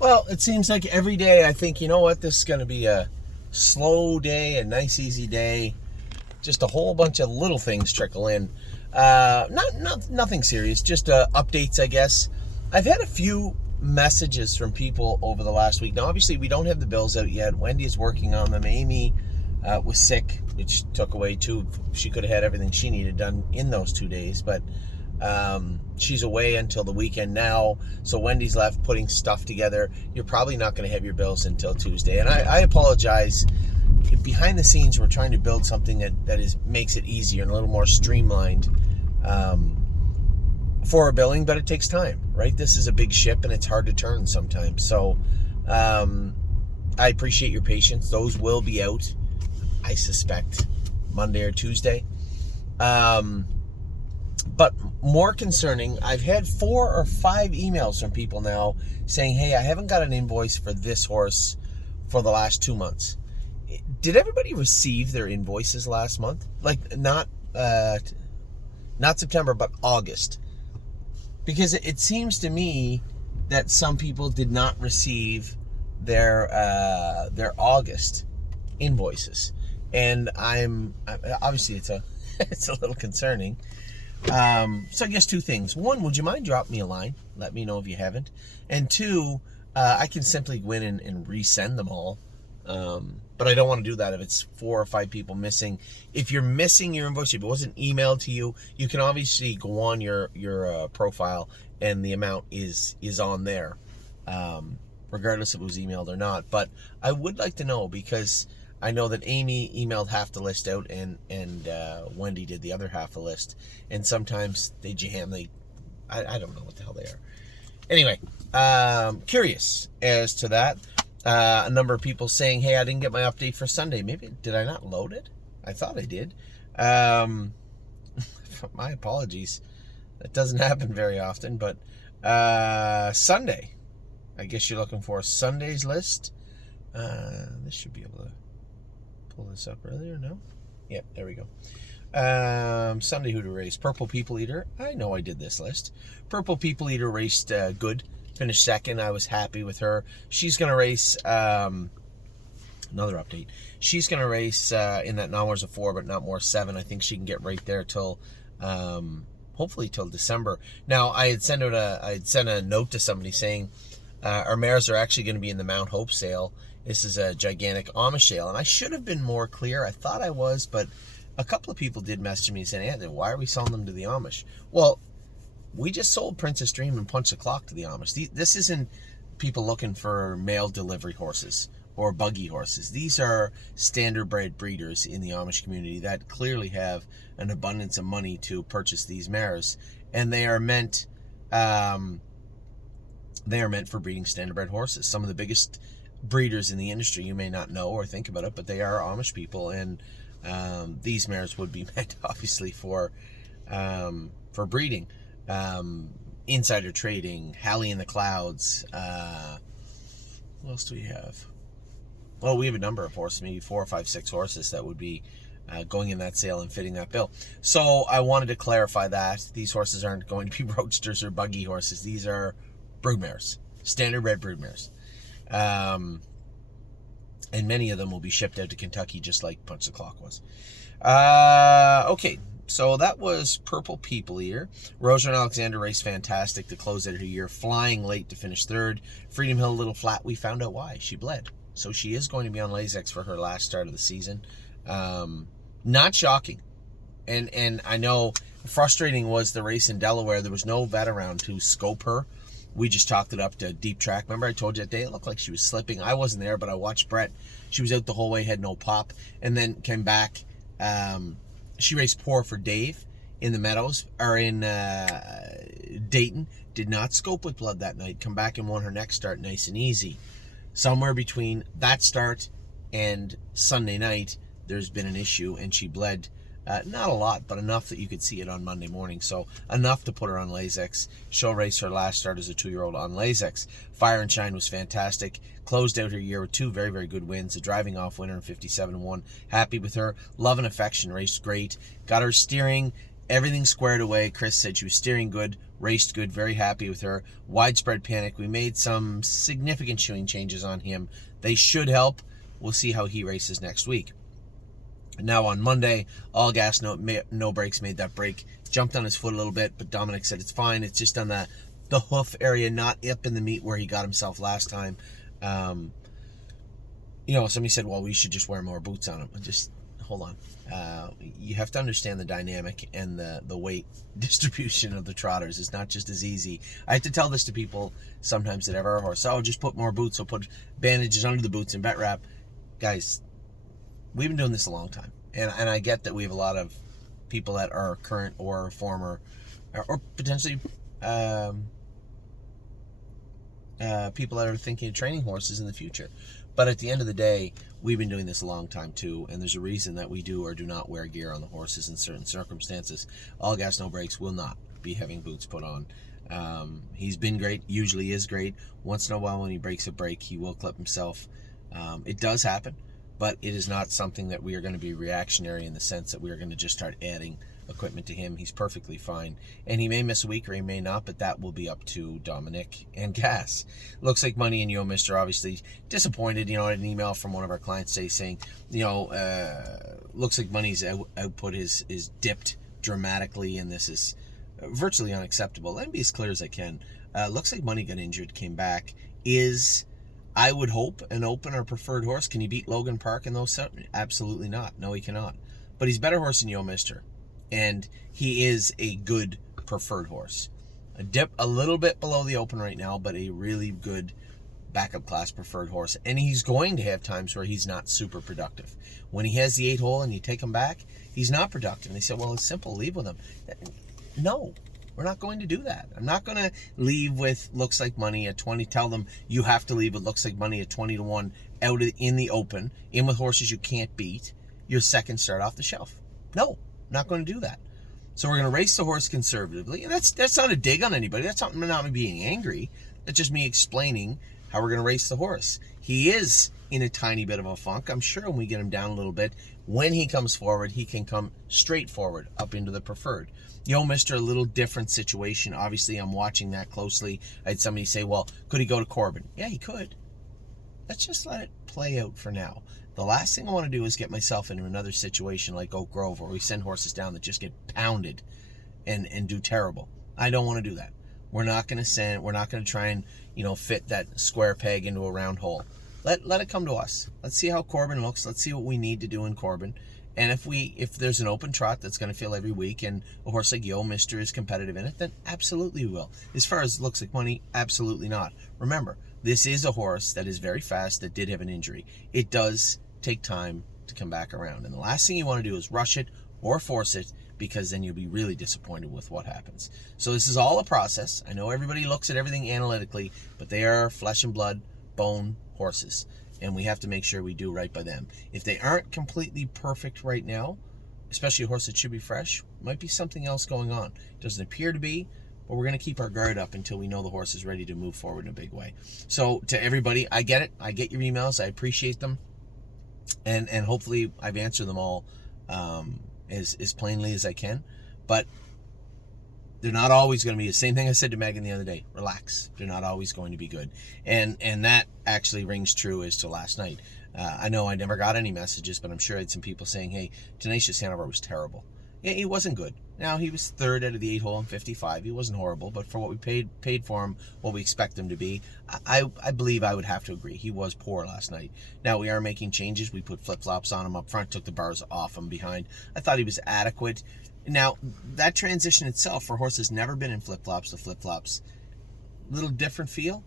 Well, it seems like every day I think, you know what, this is going to be a slow day, a nice, easy day. Just a whole bunch of little things trickle in. Nothing serious, just updates, I guess. I've had a few messages from people over the last week. Now, obviously, we don't have the bills out yet. Wendy is working on them. Amy was sick, which took away too. She could have had everything she needed done in those 2 days, but she's away until the weekend now. So Wendy's left putting stuff together. You're probably not going to have your bills until Tuesday. And I apologize. Behind the scenes, we're trying to build something that makes it easier and a little more streamlined for our billing, but it takes time, right? This is a big ship and it's hard to turn sometimes. So I appreciate your patience. Those will be out, I suspect, Monday or Tuesday. But more concerning, I've had 4 or 5 emails from people now saying, hey, I haven't got an invoice for this horse for the last 2 months. Did everybody receive their invoices last month? Like, not September, but August. Because it seems to me that some people did not receive their August invoices. And obviously it's a little concerning. So I guess 2 things. 1, would you mind dropping me a line? Let me know if you haven't. And 2, I can simply go in and resend them all. But I don't want to do that if it's 4 or 5 people missing. If you're missing your invoice, if it wasn't emailed to you, you can obviously go on your profile and the amount is on there, regardless if it was emailed or not. But I would like to know, because I know that Amy emailed half the list out and Wendy did the other half of the list. And sometimes they jam. I don't know what the hell they are. Anyway, curious as to that. A number of people saying, hey, I didn't get my update for Sunday. Maybe, did I not load it? I thought I did. My apologies. That doesn't happen very often, but Sunday. I guess you're looking for Sunday's list. This should be able to pull this up earlier, no? Yep, there we go. Sunday who to race. Purple People Eater. I know I did this list. Purple People Eater raced good. Finished second. I was happy with her. She's going to race, another update. She's going to race in that Knowers of 4, but not more 7. I think she can get right there till, hopefully till December. Now, I had sent a note to somebody saying our mares are actually going to be in the Mount Hope sale. This is a gigantic Amish sale, and I should have been more clear. I thought I was, but a couple of people did message me saying, Anthony, why are we selling them to the Amish? Well, we just sold Princess Dream and Punch the Clock to the Amish. This isn't people looking for mail delivery horses or buggy horses. These are standard-bred breeders in the Amish community that clearly have an abundance of money to purchase these mares, and they are meant for breeding standard-bred horses. Some of the biggest breeders in the industry, you may not know or think about it, but they are Amish people, and these mares would be meant obviously for breeding. Insider Trading, Halley in the Clouds. What else do we have? Well, we have a number of horses, maybe 4 or 5, 6 horses that would be going in that sale and fitting that bill. So I wanted to clarify that these horses aren't going to be roadsters or buggy horses. These are broodmares, standard-bred broodmares. And many of them will be shipped out to Kentucky just like Punch the Clock was. Okay. So that was Purple People Eater. Rosa and Alexander raced fantastic to close out her year, flying late to finish 3rd. Freedom Hill a little flat. We found out why. She bled. So she is going to be on Lasix for her last start of the season. Not shocking. And I know frustrating was the race in Delaware. There was no vet around to scope her. We just talked it up to Deep Track. Remember I told you that day it looked like she was slipping. I wasn't there, but I watched Brett. She was out the whole way, had no pop, and then came back. She raced poor for Dave in the Meadows, or in Dayton. Did not scope with blood that night. Come back and won her next start nice and easy. Somewhere between that start and Sunday night, there's been an issue, and she bled. Not a lot, but enough that you could see it on Monday morning. So enough to put her on Lasix. She'll race her last start as a 2-year-old on Lasix. Fire and Shine was fantastic. Closed out her year with 2 very, very good wins. A driving off winner in 57-1. Happy with her. Love and Affection raced great. Got her steering. Everything squared away. Chris said she was steering good. raced good, very happy with her. Widespread Panic, we made some significant shoeing changes on him. They should help. We'll see how he races next week. Now on Monday, All Gas, No Brakes made that break. Jumped on his foot a little bit, but Dominic said it's fine. It's just on the hoof area, not up in the meat where he got himself last time. Somebody said, well, we should just wear more boots on him. Just hold on. You have to understand the dynamic and the weight distribution of the trotters. It's not just as easy. I have to tell this to people sometimes that have our horse. Oh, just put more boots. So put bandages under the boots and bet wrap. Guys, we've been doing this a long time. And I get that we have a lot of people that are current or former or potentially people that are thinking of training horses in the future. But at the end of the day, we've been doing this a long time too, and there's a reason that we do or do not wear gear on the horses in certain circumstances. All Gas, No Brakes will not be having boots put on. He's been great, usually is great. Once in a while when he breaks a break, he will clip himself. It does happen, but it is not something that we are going to be reactionary in the sense that we are going to just start adding equipment to him. He's perfectly fine, and he may miss a week or he may not, but that will be up to Dominic and Gas. Looks Like Money and Yo Mister obviously disappointed. I had an email from one of our clients saying, Looks Like Money's output is dipped dramatically, and this is virtually unacceptable. Let me be as clear as I can. Looks Like Money got injured, came back, is, I would hope, an open or preferred horse. Can he beat Logan Park in those? Absolutely not. No, he cannot. But he's a better horse than Yo Mister. And he is a good preferred horse. A dip a little bit below the open right now, but a really good backup class preferred horse. And he's going to have times where he's not super productive. When he has the 8 hole and you take him back, he's not productive. And they say, well, it's simple, leave with him. No, we're not going to do that. I'm not going to leave with Looks Like Money at 20. Tell them you have to leave with Looks Like Money at 20-1 out in the open, in with horses you can't beat, your second start off the shelf. No. Not going to do that. So we're going to race the horse conservatively. And that's not a dig on anybody. That's not me being angry. That's just me explaining how we're going to race the horse. He is in a tiny bit of a funk. I'm sure when we get him down a little bit, when he comes forward, he can come straight forward up into the preferred. Yo Mister, a little different situation. Obviously, I'm watching that closely. I had somebody say, well, could he go to Corbin? Yeah, he could. Let's just let it play out for now. The last thing I want to do is get myself into another situation like Oak Grove where we send horses down that just get pounded and do terrible. I don't want to do that. We're not going to try and, fit that square peg into a round hole. Let it come to us. Let's see how Corbin looks. Let's see what we need to do in Corbin. And if there's an open trot that's going to fill every week and a horse like Yo Mister is competitive in it, then absolutely we will. As far as Looks Like Money, absolutely not. Remember, this is a horse that is very fast that did have an injury. It does take time to come back around. And the last thing you want to do is rush it or force it, because then you'll be really disappointed with what happens. So this is all a process. I know everybody looks at everything analytically, but they are flesh and blood, bone horses. And we have to make sure we do right by them. If they aren't completely perfect right now, especially a horse that should be fresh, might be something else going on. It doesn't appear to be, but we're going to keep our guard up until we know the horse is ready to move forward in a big way. So to everybody, I get it. I get your emails. I appreciate them. And hopefully I've answered them all as plainly as I can. But they're not always going to be the same thing I said to Megan the other day. Relax. They're not always going to be good. And that actually rings true as to last night. I know I never got any messages, but I'm sure I had some people saying, hey, Tenacious Hanover was terrible. Yeah, he wasn't good. Now, he was third out of the 8 hole in 55. He wasn't horrible, but for what we paid for him, what we expect him to be, I believe I would have to agree. He was poor last night. Now, we are making changes. We put flip-flops on him up front, took the bars off him behind. I thought he was adequate. Now, that transition itself for a horse that's never been in flip-flops to flip-flops, little different feel.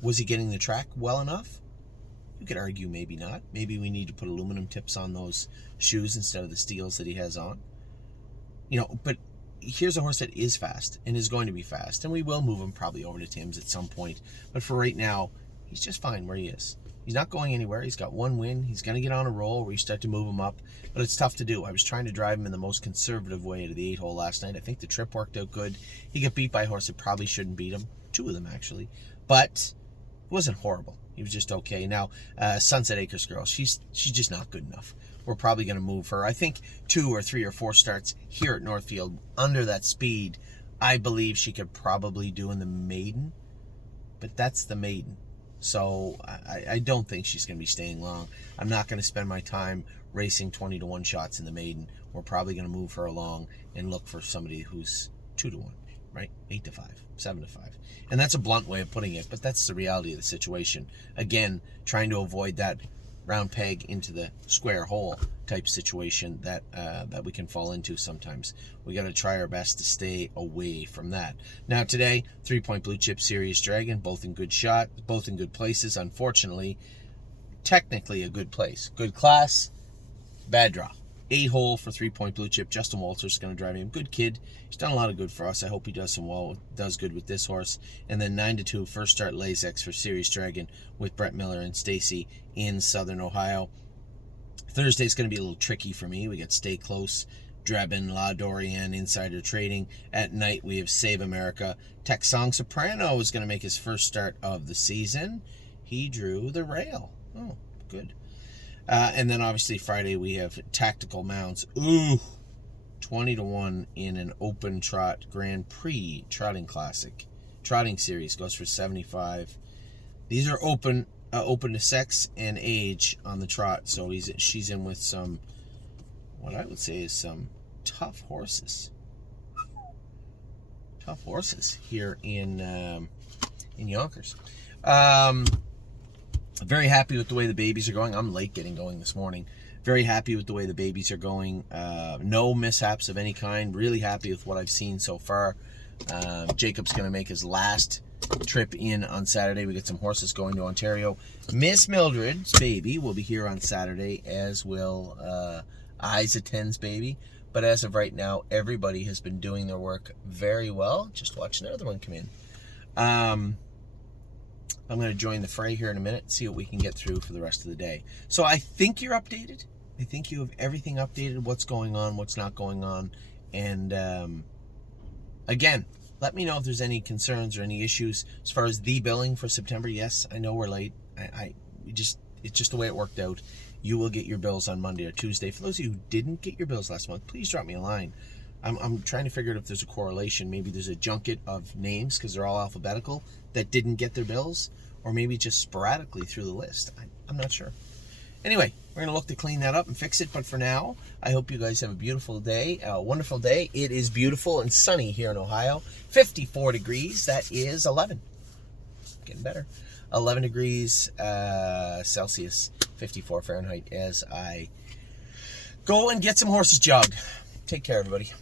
Was he getting the track well enough? You could argue maybe not. Maybe we need to put aluminum tips on those shoes instead of the steels that he has on. But here's a horse that is fast and is going to be fast, and we will move him probably over to Tim's at some point. But for right now, he's just fine where he is. He's not going anywhere. He's got one win. He's going to get on a roll where you start to move him up, but it's tough to do. I was trying to drive him in the most conservative way out of the 8 hole last night. I think the trip worked out good. He got beat by a horse that probably shouldn't beat him. 2 of them, actually. But it wasn't horrible. He was just okay. Now, Sunset Acres girl, she's just not good enough. We're probably going to move her. I think 2 or 3 or 4 starts here at Northfield under that speed I believe she could probably do in the maiden, but that's the maiden. So I don't think she's going to be staying long. I'm not going to spend my time racing 20-1 shots in the maiden. We're probably going to move her along and look for somebody who's 2-1, right? 8-5, 7-5. And that's a blunt way of putting it, but that's the reality of the situation. Again, trying to avoid that round peg into the square hole type situation that we can fall into sometimes. We got to try our best to stay away from that. Now today, 3-point blue chip Sirius Dragon, both in good shot, both in good places. Unfortunately, technically a good place, good class, bad draw. 8-hole for 3-point blue chip. Justin Walters is going to drive him. Good kid. He's done a lot of good for us. I hope he does good with this horse. And then 9-2 first start Lasix for Sirius Dragon with Brett Miller and Stacy in Southern Ohio. Thursday's going to be a little tricky for me. We got Stay Close, Drebin, La Dorian, Insider Trading. At night we have Save America. Texong Soprano is going to make his first start of the season. He drew the rail. Oh, good. And then obviously Friday we have Tactical Mounts. Ooh, 20-1 in an open trot Grand Prix trotting classic. Trotting series goes for 75. These are open to sex and age on the trot. So she's in with some, what I would say is some tough horses. Tough horses here in Yonkers. Very happy with the way the babies are going. I'm late getting going this morning. Very happy with the way the babies are going. No mishaps of any kind. Really happy with what I've seen so far. Jacob's going to make his last trip in on Saturday. We get some horses going to Ontario. Miss Mildred's baby will be here on Saturday, as will Isa 10's baby. But as of right now, everybody has been doing their work very well. Just watch another one come in. I'm going to join the fray here in a minute and see what we can get through for the rest of the day. So I think you're updated. I think you have everything updated, what's going on, what's not going on. And again, let me know if there's any concerns or any issues as far as the billing for September. Yes, I know we're late. It's just the way it worked out. You will get your bills on Monday or Tuesday. For those of you who didn't get your bills last month, please drop me a line. I'm trying to figure out if there's a correlation. Maybe there's a junket of names because they're all alphabetical that didn't get their bills, or maybe just sporadically through the list. I'm not sure. Anyway, we're going to look to clean that up and fix it. But for now, I hope you guys have a beautiful day, a wonderful day. It is beautiful and sunny here in Ohio. 54 degrees. That is 11. Getting better. 11 degrees Celsius, 54 Fahrenheit as I go and get some horses jog. Take care, everybody.